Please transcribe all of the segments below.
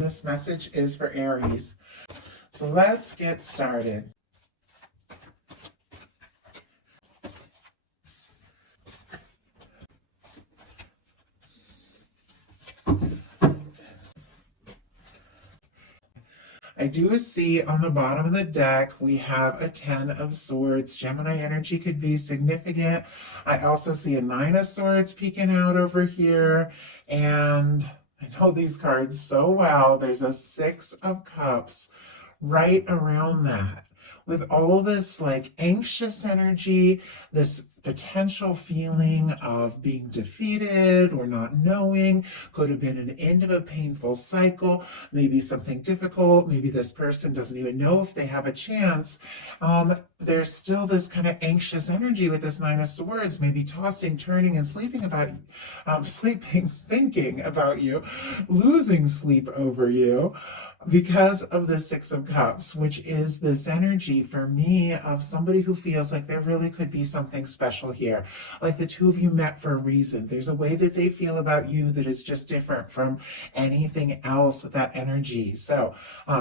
This message is for Aries. So let's get started. I do see on the bottom of the deck, we have a 10 of Swords. Gemini energy could be significant. I also see a 9 of Swords peeking out over here. And I know these cards so well. There's a 6 of Cups right around that. With all this like anxious energy, this potential feeling of being defeated or not knowing, could have been an end of a painful cycle, maybe something difficult, maybe this person doesn't even know if they have a chance. There's still this kind of anxious energy with this 9 of Swords, maybe tossing, turning, and thinking about you, losing sleep over you, because of the 6 of Cups, which is this energy for me of somebody who feels like there really could be something special here. Like the two of you met for a reason. There's a way that they feel about you that is just different from anything else with that energy. So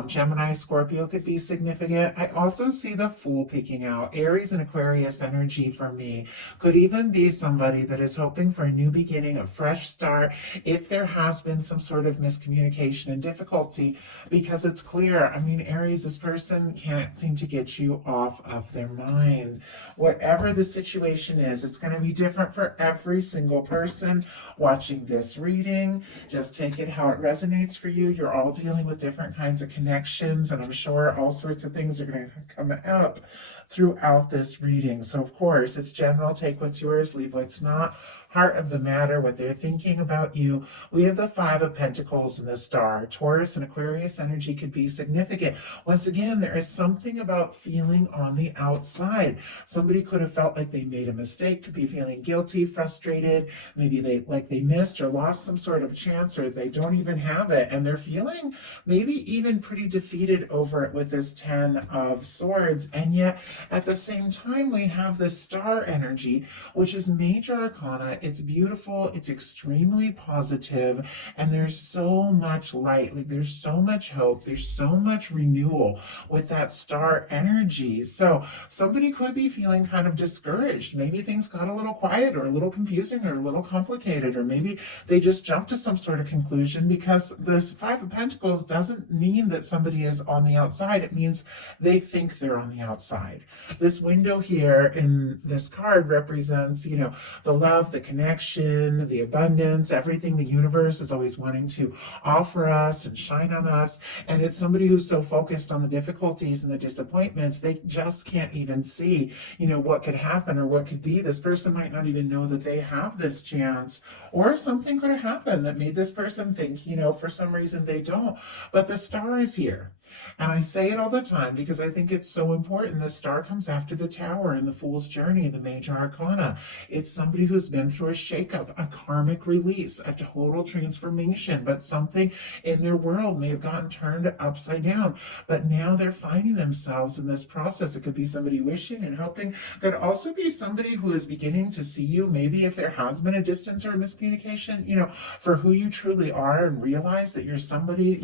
Gemini, Scorpio could be significant. I also see the Fool peeking out. Aries and Aquarius energy for me could even be somebody that is hoping for a new beginning, a fresh start, if there has been some sort of miscommunication and difficulty. Because it's clear, I mean, Aries, this person can't seem to get you off of their mind. Whatever the situation is, it's going to be different for every single person watching this reading. Just take it how it resonates for you. You're all dealing with different kinds of connections, and I'm sure all sorts of things are going to come up throughout this reading. So, of course, it's general. Take what's yours, leave what's not. Heart of the matter, what they're thinking about you. We have the 5 of Pentacles and the Star. Taurus and Aquarius energy could be significant. Once again, there is something about feeling on the outside. Somebody could have felt like they made a mistake, could be feeling guilty, frustrated. Maybe they missed or lost some sort of chance, or they don't even have it. And they're feeling maybe even pretty defeated over it with this 10 of Swords. And yet, at the same time, we have this Star energy, which is major arcana. It's beautiful, it's extremely positive, and there's so much light. Like there's so much hope, there's so much renewal with that Star energy. So somebody could be feeling kind of discouraged. Maybe things got a little quiet or a little confusing or a little complicated, or maybe they just jumped to some sort of conclusion, because this 5 of Pentacles doesn't mean that somebody is on the outside. It means they think they're on the outside. This window here in this card represents, the love, the connection, the abundance, everything the universe is always wanting to offer us and shine on us. And it's somebody who's so focused on the difficulties and the disappointments, they just can't even see, what could happen or what could be. This person might not even know that they have this chance, or something could have happened that made this person think, for some reason they don't. But the Star is here. And I say it all the time because I think it's so important. The Star comes after the Tower in the Fool's Journey, the major arcana. It's somebody who's been through a shakeup, a karmic release, a total transformation, but something in their world may have gotten turned upside down. But now they're finding themselves in this process. It could be somebody wishing and hoping. Could also be somebody who is beginning to see you, maybe if there has been a distance or a miscommunication, for who you truly are, and realize that you're somebody,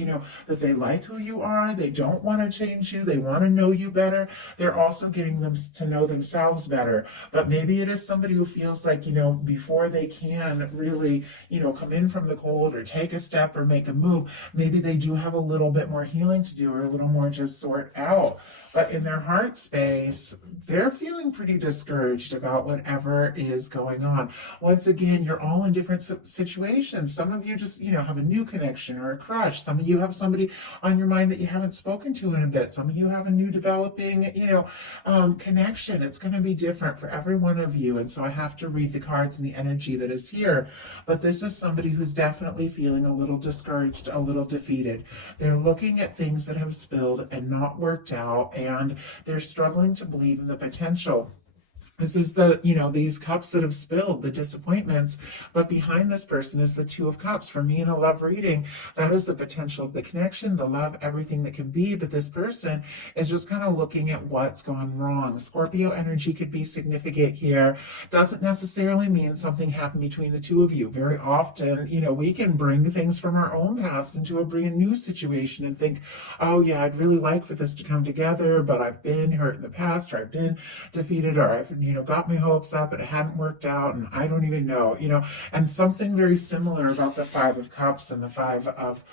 that they like who you are. They don't want to change you. They want to know you better. They're also getting them to know themselves better. But maybe it is somebody who feels like, before they can really, come in from the cold or take a step or make a move, maybe they do have a little bit more healing to do, or a little more just sort out. But in their heart space, they're feeling pretty discouraged about whatever is going on. Once again, you're all in different situations. Some of you just, have a new connection or a crush. Some of you have somebody on your mind that you haven't spoken to in a bit. Some of you have a new developing, connection. It's going to be different for every one of you. And so I have to read the cards and the energy that is here. But this is somebody who's definitely feeling a little discouraged, a little defeated. They're looking at things that have spilled and not worked out, and they're struggling to believe in the potential This is the, these cups that have spilled, the disappointments. But behind this person is the Two of Cups. For me in a love reading, that is the potential of the connection, the love, everything that can be. But this person is just kind of looking at what's gone wrong. Scorpio energy could be significant here. Doesn't necessarily mean something happened between the two of you. Very often, we can bring things from our own past into a brand new situation and think, oh yeah, I'd really like for this to come together, but I've been hurt in the past, or I've been defeated, or I've got my hopes up and it hadn't worked out, and I don't even know, and something very similar about the Five of Cups and the Five of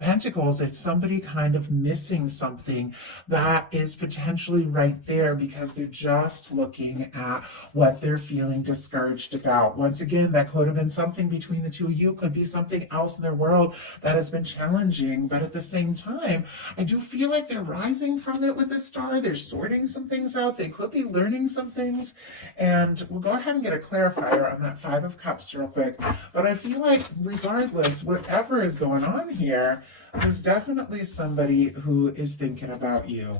Pentacles. It's somebody kind of missing something that is potentially right there because they're just looking at what they're feeling discouraged about. Once again, that could have been something between the two of you, could be something else in their world that has been challenging, but at the same time, I do feel like they're rising from it with a star. They're sorting some things out. They could be learning some things, and we'll go ahead and get a clarifier on that Five of Cups real quick. But I feel like regardless, whatever is going on here, this is definitely somebody who is thinking about you.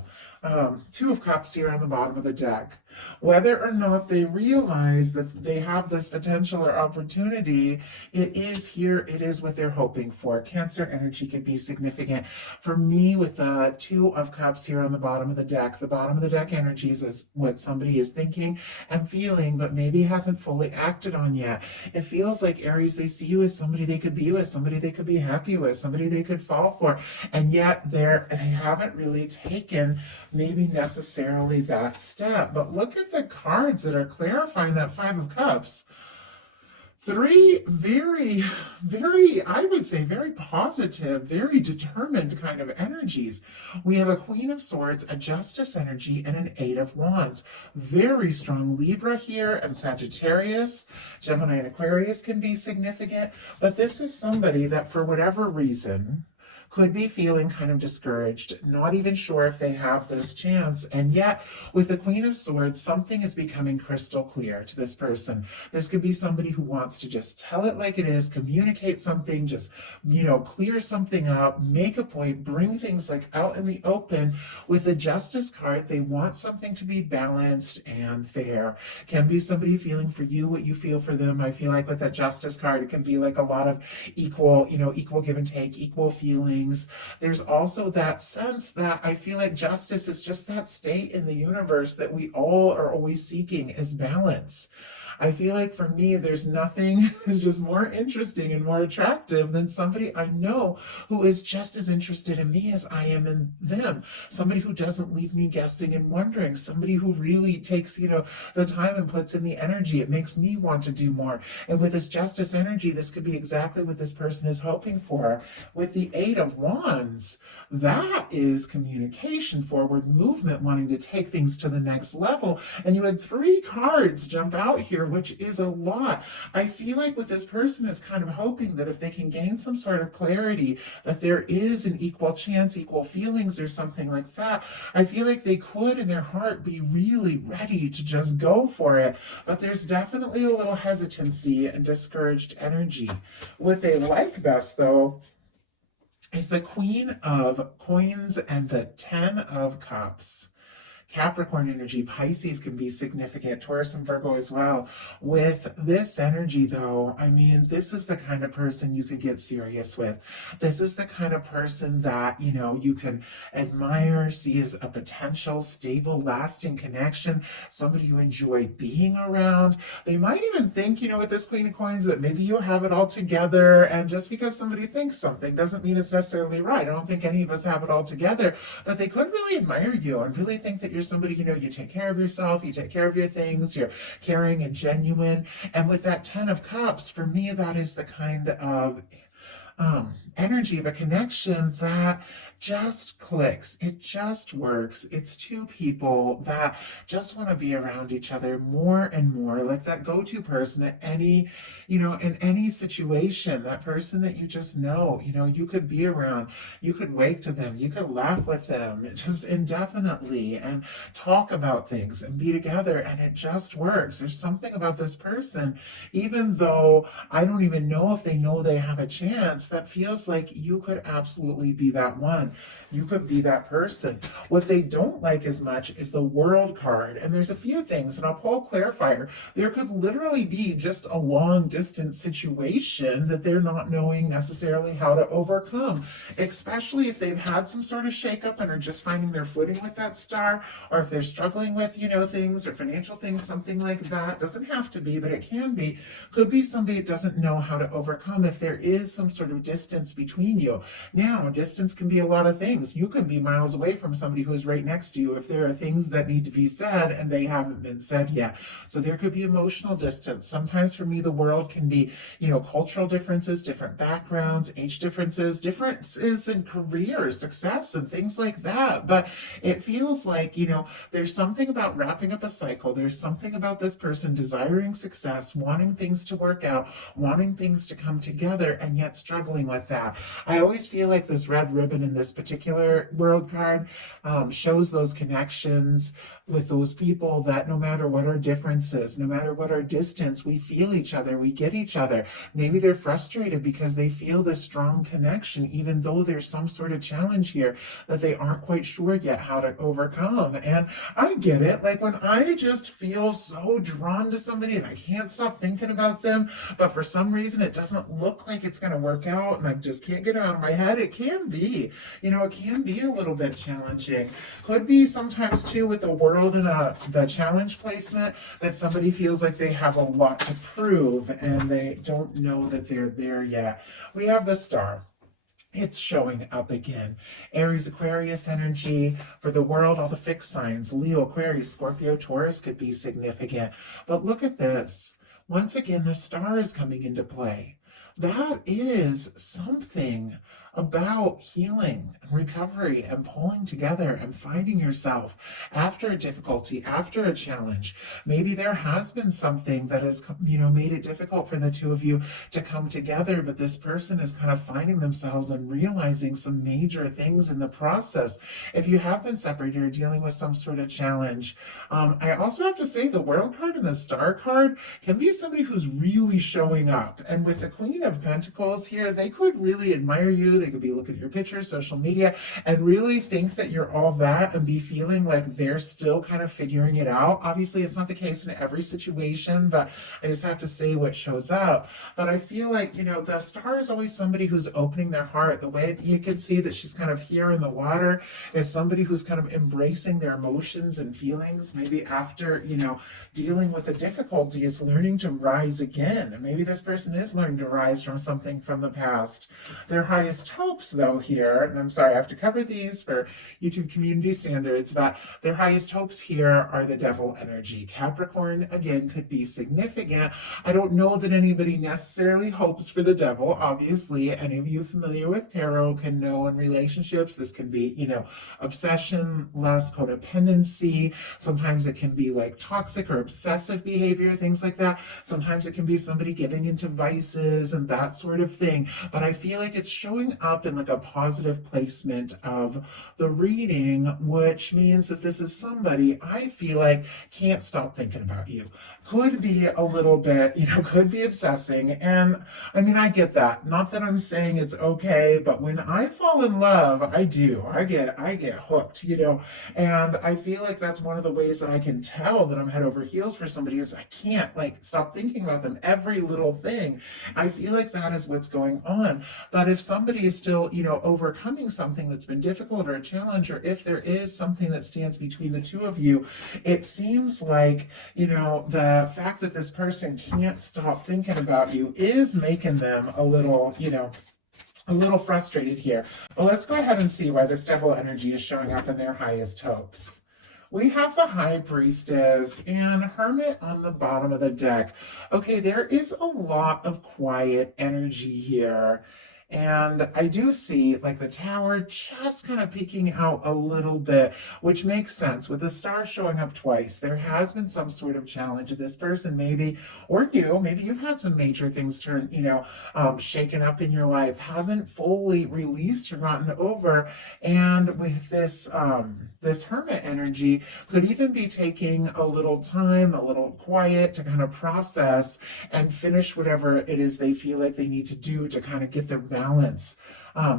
Two of Cups here on the bottom of the deck. Whether or not they realize that they have this potential or opportunity, it is here, it is what they're hoping for. Cancer energy could be significant. For me, with the Two of Cups here on the bottom of the bottom of the deck energies is what somebody is thinking and feeling, but maybe hasn't fully acted on yet. It feels like, Aries, they see you as somebody they could be with, somebody they could be happy with, somebody they could fall for, and yet they haven't really taken maybe necessarily that step. But look at the cards that are clarifying that Five of Cups. Three very, very, I would say, very positive, very determined kind of energies. We have a Queen of Swords, a Justice energy, and an Eight of Wands. Very strong Libra here, and Sagittarius. Gemini and Aquarius can be significant, but this is somebody that for whatever reason could be feeling kind of discouraged, not even sure if they have this chance. And yet, with the Queen of Swords, something is becoming crystal clear to this person. This could be somebody who wants to just tell it like it is, communicate something, just, clear something up, make a point, bring things like out in the open. With the Justice card, they want something to be balanced and fair. Can be somebody feeling for you what you feel for them. I feel like with that Justice card, it can be like a lot of equal give and take, equal feelings. There's also that sense that I feel like justice is just that state in the universe that we all are always seeking, is balance. I feel like for me, there's nothing that's just more interesting and more attractive than somebody I know who is just as interested in me as I am in them. Somebody who doesn't leave me guessing and wondering. Somebody who really takes, the time and puts in the energy. It makes me want to do more. And with this Justice energy, this could be exactly what this person is hoping for. With the Eight of Wands, that is communication, forward movement, wanting to take things to the next level. And you had three cards jump out here, which is a lot. I feel like what this person is kind of hoping that if they can gain some sort of clarity, that there is an equal chance, equal feelings, or something like that. I feel like they could in their heart be really ready to just go for it. But there's definitely a little hesitancy and discouraged energy. What they like best, though, is the Queen of Coins and the Ten of Cups. Capricorn energy, Pisces can be significant, Taurus and Virgo as well. With this energy, though, I mean, this is the kind of person you could get serious with. This is the kind of person that, you can admire, see as a potential, stable, lasting connection, somebody you enjoy being around. They might even think, with this Queen of Coins, that maybe you have it all together, and just because somebody thinks something doesn't mean it's necessarily right. I don't think any of us have it all together, but they could really admire you and really think that you're somebody, you take care of yourself, you take care of your things, you're caring and genuine. And with that Ten of Cups, for me, that is the kind of energy of a connection that just clicks. It just works. It's two people that just want to be around each other more and more, like that go-to person at any, in any situation, that person that you just know, you could be around, you could wake to them, you could laugh with them just indefinitely and talk about things and be together, and it just works. There's something about this person, even though I don't even know if they know they have a chance, past that feels like you could absolutely be that one. You could be that person. What they don't like as much is the World card. And there's a few things, and I'll pull a clarifier. There could literally be just a long distance situation that they're not knowing necessarily how to overcome, especially if they've had some sort of shakeup and are just finding their footing with that star, or if they're struggling with, things or financial things, something like that. Doesn't have to be, but it can be. Could be somebody that doesn't know how to overcome if there is some sort of distance between you. Now, distance can be a lot of things. You can be miles away from somebody who is right next to you if there are things that need to be said and they haven't been said yet. So there could be emotional distance. Sometimes for me, the world can be, cultural differences, different backgrounds, age differences in career, success, and things like that. But it feels like, there's something about wrapping up a cycle. There's something about this person desiring success, wanting things to work out, wanting things to come together, and yet struggling with that. I always feel like this red ribbon in this particular world card shows those connections with those people that no matter what our differences, no matter what our distance, we feel each other, we get each other. Maybe they're frustrated because they feel this strong connection, even though there's some sort of challenge here that they aren't quite sure yet how to overcome. And I get it. Like when I just feel so drawn to somebody and I can't stop thinking about them, but for some reason it doesn't look like it's going to work out and I just can't get it out of my head, it can be, it can be a little bit challenging. Could be sometimes too with the world and the challenge placement that somebody feels like they have a lot to prove and they don't know that they're there yet. We have the star. It's showing up again. Aries, Aquarius energy for the world, all the fixed signs. Leo, Aquarius, Scorpio, Taurus could be significant. But look at this. Once again, the star is coming into play. That is something about healing and recovery and pulling together and finding yourself after a difficulty, after a challenge. Maybe there has been something that has, made it difficult for the two of you to come together, but this person is kind of finding themselves and realizing some major things in the process. If you have been separated or dealing with some sort of challenge, I also have to say the World card and the Star card can be somebody who's really showing up. And with the Queen of Pentacles here, they could really admire you. They could be looking at your pictures, social media, and really think that you're all that and be feeling like they're still kind of figuring it out. Obviously, it's not the case in every situation, but I just have to say what shows up. But I feel like, the star is always somebody who's opening their heart. The way you can see that she's kind of here in the water is somebody who's kind of embracing their emotions and feelings. Maybe after, dealing with a difficulty, is learning to rise again. And maybe this person is learning to rise from something from the past. Their highest hopes, though, here, and I'm sorry, I have to cover these for YouTube community standards, but their highest hopes here are the Devil energy. Capricorn, again, could be significant. I don't know that anybody necessarily hopes for the Devil. Obviously, any of you familiar with tarot can know in relationships, this can be, obsession, lust, codependency. Sometimes it can be like toxic or obsessive behavior, things like that. Sometimes it can be somebody getting into vices and that sort of thing. But I feel like it's showing up in like a positive placement of the reading, which means that this is somebody I feel like can't stop thinking about you. Could be a little bit, could be obsessing. And I mean, I get that. Not that I'm saying it's okay, but when I fall in love, I do. I get hooked, and I feel like that's one of the ways that I can tell that I'm head over heels for somebody is I can't stop thinking about them, every little thing. I feel like that is what's going on. But if somebody is still, overcoming something that's been difficult or a challenge, or if there is something that stands between the two of you, it seems like, the fact that this person can't stop thinking about you is making them a little frustrated here. But let's go ahead and see why this Devil energy is showing up in their highest hopes. We have the High Priestess and Hermit on the bottom of the deck. Okay, there is a lot of quiet energy here. And I do see the Tower just kind of peeking out a little bit, which makes sense. With the star showing up twice, there has been some sort of challenge. This person maybe, or maybe you've had some major things turn, shaken up in your life, hasn't fully released or gotten over. And with this, this Hermit energy could even be taking a little time, a little quiet to kind of process and finish whatever it is they feel like they need to do to kind of get their balance.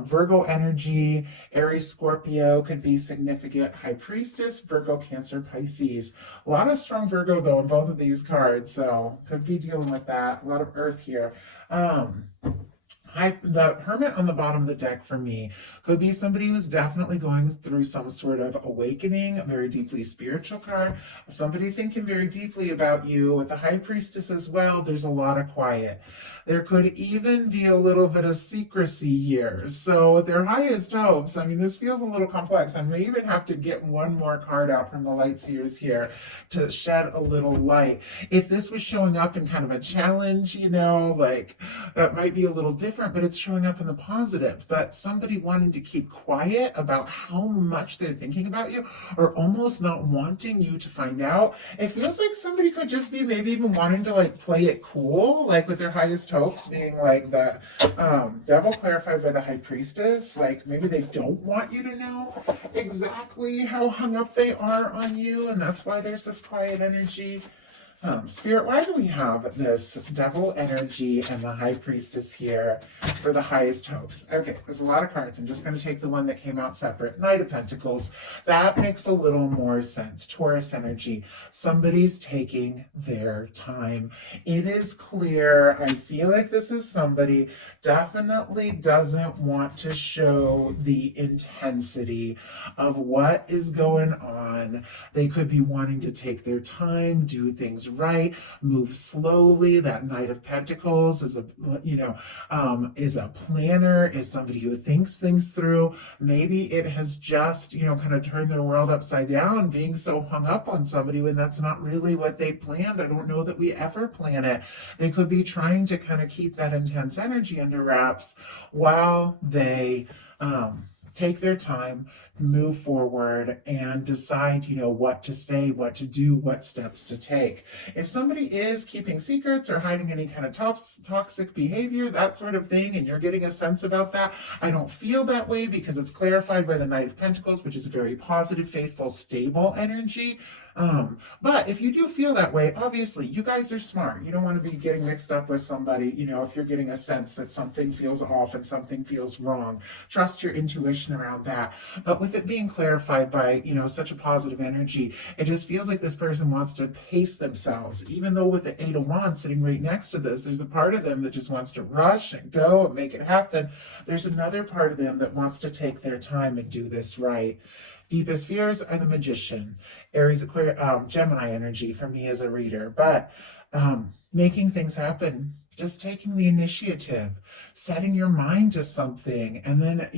Virgo energy, Aries, Scorpio could be significant. High Priestess, Virgo, Cancer, Pisces. A lot of strong Virgo though in both of these cards, so could be dealing with that. A lot of Earth here. The Hermit on the bottom of the deck for me could be somebody who's definitely going through some sort of awakening, a very deeply spiritual card, somebody thinking very deeply about you. With the High Priestess as well, there's a lot of quiet. There could even be a little bit of secrecy here. So with their highest hopes, I mean, this feels a little complex. I may even have to get one more card out from the light seers here to shed a little light. If this was showing up in kind of a challenge, you know, like that might be a little different, but it's showing up in the positive. But somebody wanting to keep quiet about how much they're thinking about you, or almost not wanting you to find out. It feels like somebody could just be maybe even wanting to like play it cool, like with their highest hopes being like the devil clarified by the High Priestess. Like maybe they don't want you to know exactly how hung up they are on you, and that's why there's this quiet energy. Spirit, why do we have this devil energy and the High Priestess here for the highest hopes? Okay, there's a lot of cards. I'm just going to take the one that came out separate. Knight of Pentacles. That makes a little more sense. Taurus energy. Somebody's taking their time. It is clear. I feel like this is somebody definitely doesn't want to show the intensity of what is going on. They could be wanting to take their time, do things right, move slowly. That Knight of Pentacles is is a planner, is somebody who thinks things through. Maybe it has just, kind of turned their world upside down, being so hung up on somebody when that's not really what they planned. I don't know that we ever plan it. They could be trying to kind of keep that intense energy under wraps while they take their time, move forward, and decide, what to say, what to do, what steps to take. If somebody is keeping secrets or hiding any kind of toxic behavior, that sort of thing, and you're getting a sense about that, I don't feel that way because it's clarified by the Knight of Pentacles, which is a very positive, faithful, stable energy. But if you do feel that way, obviously you guys are smart. You don't want to be getting mixed up with somebody, if you're getting a sense that something feels off and something feels wrong. Trust your intuition around that. But with it being clarified by, such a positive energy, it just feels like this person wants to pace themselves. Even though with the Eight of Wands sitting right next to this, there's a part of them that just wants to rush and go and make it happen. There's another part of them that wants to take their time and do this right. Deepest fears are the Magician. Aries, Gemini energy for me as a reader. But making things happen, just taking the initiative, setting your mind to something, and then,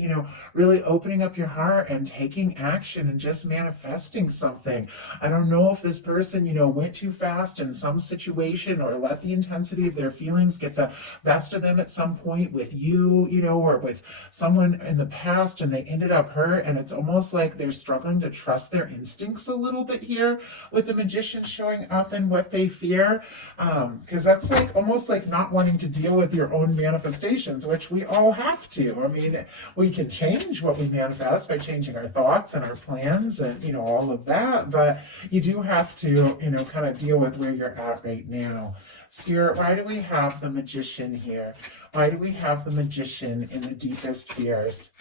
really opening up your heart and taking action and just manifesting something. I don't know if this person, went too fast in some situation or let the intensity of their feelings get the best of them at some point with you, or with someone in the past, and they ended up hurt, and it's almost like they're struggling to trust their instincts a little bit here with the Magician showing up in what they fear, because that's like almost like not wanting to deal with your own manifestations, which we all have to. I mean, we can change what we manifest by changing our thoughts and our plans and, all of that, but you do have to, kind of deal with where you're at right now. Spirit, why do we have the Magician here? Why do we have the Magician in the deepest fears?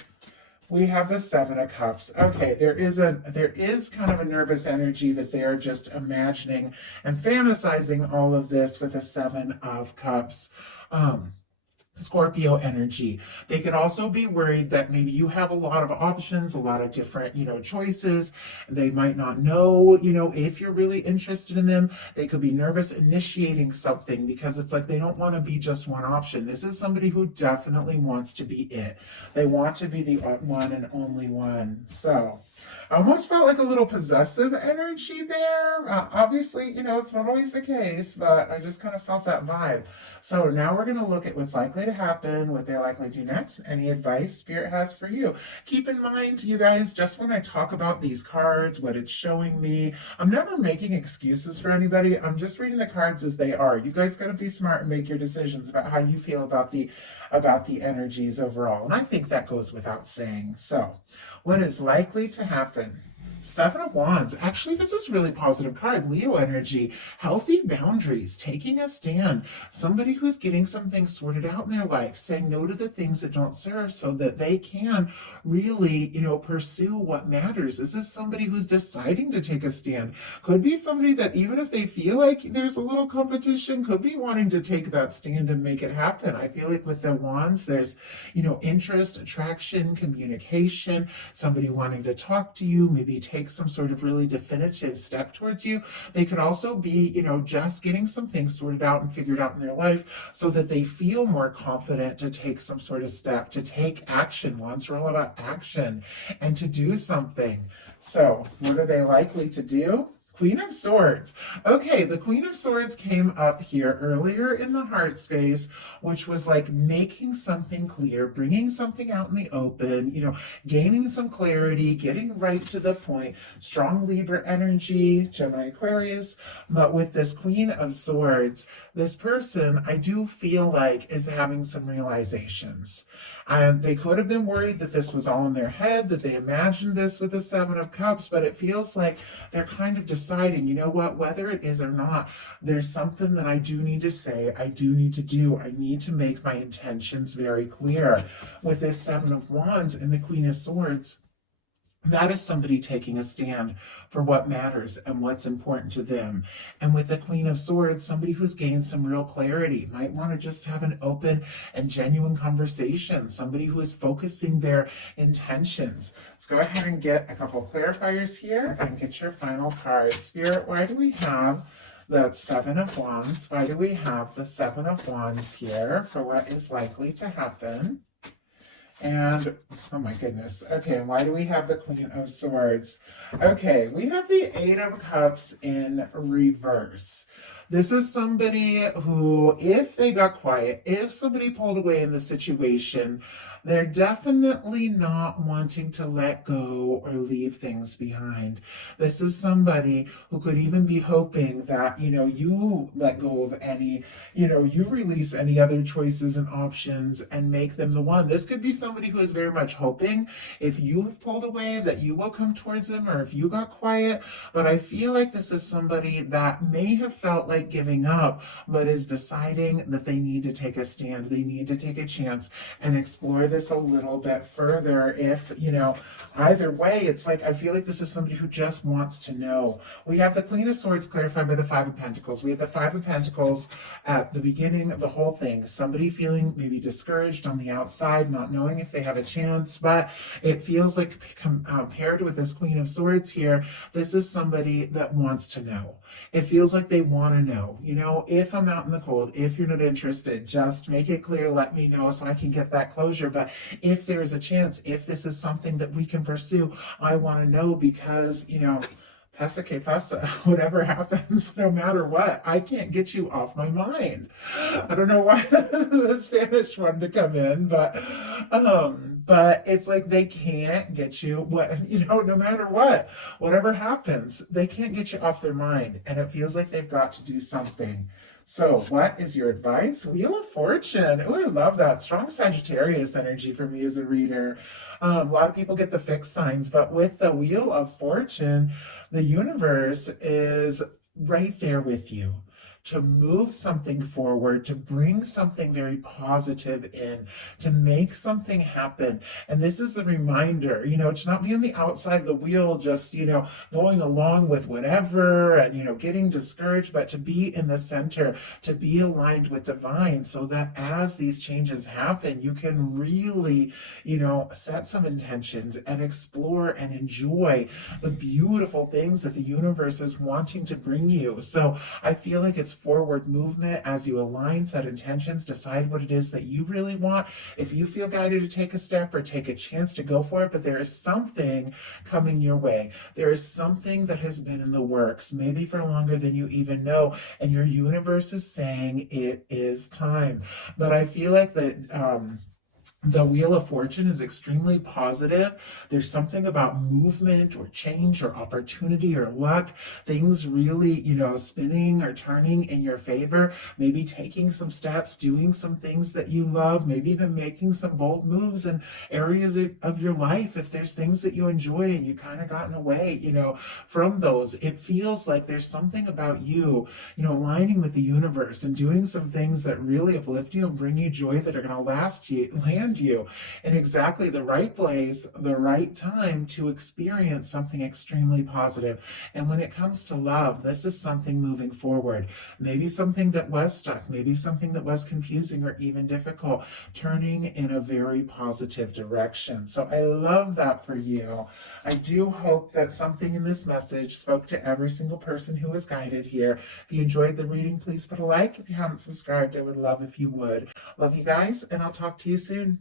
We have the Seven of Cups. Okay, there is kind of a nervous energy that they are just imagining and fantasizing all of this with the Seven of Cups. Scorpio energy. They could also be worried that maybe you have a lot of options, a lot of different, choices. They might not know, if you're really interested in them. They could be nervous initiating something because it's like they don't want to be just one option. This is somebody who definitely wants to be it. They want to be the one and only one. So I almost felt like a little possessive energy there. Obviously, it's not always the case, but I just kind of felt that vibe. So now we're going to look at what's likely to happen, what they're likely to do next, any advice Spirit has for you. Keep in mind, you guys, just when I talk about these cards, what it's showing me, I'm never making excuses for anybody. I'm just reading the cards as they are. You guys got to be smart and make your decisions about how you feel about the energies overall. And I think that goes without saying. So what is likely to happen? Seven of Wands. Actually, this is a really positive card. Leo energy, healthy boundaries, taking a stand. Somebody who's getting some things sorted out in their life, saying no to the things that don't serve so that they can really, pursue what matters. This is somebody who's deciding to take a stand. Could be somebody that even if they feel like there's a little competition, could be wanting to take that stand and make it happen. I feel like with the Wands, there's, interest, attraction, communication, somebody wanting to talk to you, maybe take some sort of really definitive step towards you. They could also be, just getting some things sorted out and figured out in their life so that they feel more confident to take some sort of step, to take action. Wands are all about action and to do something. So what are they likely to do? Queen of Swords. Okay, the Queen of Swords came up here earlier in the heart space, which was like making something clear, bringing something out in the open, gaining some clarity, getting right to the point. Strong Libra energy, Gemini, Aquarius. But with this Queen of Swords, this person, I do feel like, is having some realizations. They could have been worried that this was all in their head, that they imagined this with the Seven of Cups, but it feels like they're kind of deciding, you know what, whether it is or not, there's something that I do need to say, I do need to do, I need to make my intentions very clear. With this Seven of Wands and the Queen of Swords, that is somebody taking a stand for what matters and what's important to them. And with the Queen of Swords, somebody who's gained some real clarity, might want to just have an open and genuine conversation, somebody who is focusing their intentions. Let's go ahead and get a couple clarifiers here and get your final card. Spirit, why do we have the Seven of Wands? Why do we have the Seven of Wands here for what is likely to happen? And, oh my goodness. Okay, and why do we have the Queen of Swords? Okay, we have the Eight of Cups in reverse. This is somebody who, if they got quiet, if somebody pulled away in the situation, they're definitely not wanting to let go or leave things behind. This is somebody who could even be hoping that, you let go of any, you release any other choices and options and make them the one. This could be somebody who is very much hoping if you have pulled away that you will come towards them, or if you got quiet. But I feel like this is somebody that may have felt like giving up, but is deciding that they need to take a stand. They need to take a chance and explore this a little bit further. If, either way, it's like, I feel like this is somebody who just wants to know. We have the Queen of Swords clarified by the Five of Pentacles. We have the Five of Pentacles at the beginning of the whole thing. Somebody feeling maybe discouraged on the outside, not knowing if they have a chance, but it feels like paired with this Queen of Swords here, this is somebody that wants to know. It feels like they want to know, if I'm out in the cold, if you're not interested, just make it clear, let me know so I can get that closure. But if there's a chance, if this is something that we can pursue, I want to know because, pasa que pasa, whatever happens, no matter what, I can't get you off my mind. I don't know why the Spanish wanted to come in, but it's like they can't get you, no matter what, whatever happens, they can't get you off their mind. And it feels like they've got to do something. So what is your advice? Wheel of Fortune. Oh, I love that. Strong Sagittarius energy for me as a reader. A lot of people get the fixed signs, but with the Wheel of Fortune, the universe is right there with you to move something forward, to bring something very positive in, to make something happen. And this is the reminder, to not be on the outside of the wheel, just, going along with whatever and, getting discouraged, but to be in the center, to be aligned with divine so that as these changes happen, you can really, set some intentions and explore and enjoy the beautiful things that the universe is wanting to bring you. So I feel like it's forward movement as you align, set intentions, decide what it is that you really want. If you feel guided to take a step or take a chance to go for it, but there is something coming your way. There is something that has been in the works, maybe for longer than you even know, and your universe is saying it is time. But I feel like that The Wheel of Fortune is extremely positive. There's something about movement or change or opportunity or luck, things really, spinning or turning in your favor, maybe taking some steps, doing some things that you love, maybe even making some bold moves in areas of your life. If there's things that you enjoy and you kind of gotten away, from those, it feels like there's something about you, aligning with the universe and doing some things that really uplift you and bring you joy that are going to land you in exactly the right place, the right time to experience something extremely positive. And when it comes to love, this is something moving forward. Maybe something that was stuck, maybe something that was confusing or even difficult, turning in a very positive direction. So I love that for you. I do hope that something in this message spoke to every single person who was guided here. If you enjoyed the reading, please put a like. If you haven't subscribed, I would love if you would. Love you guys, and I'll talk to you soon.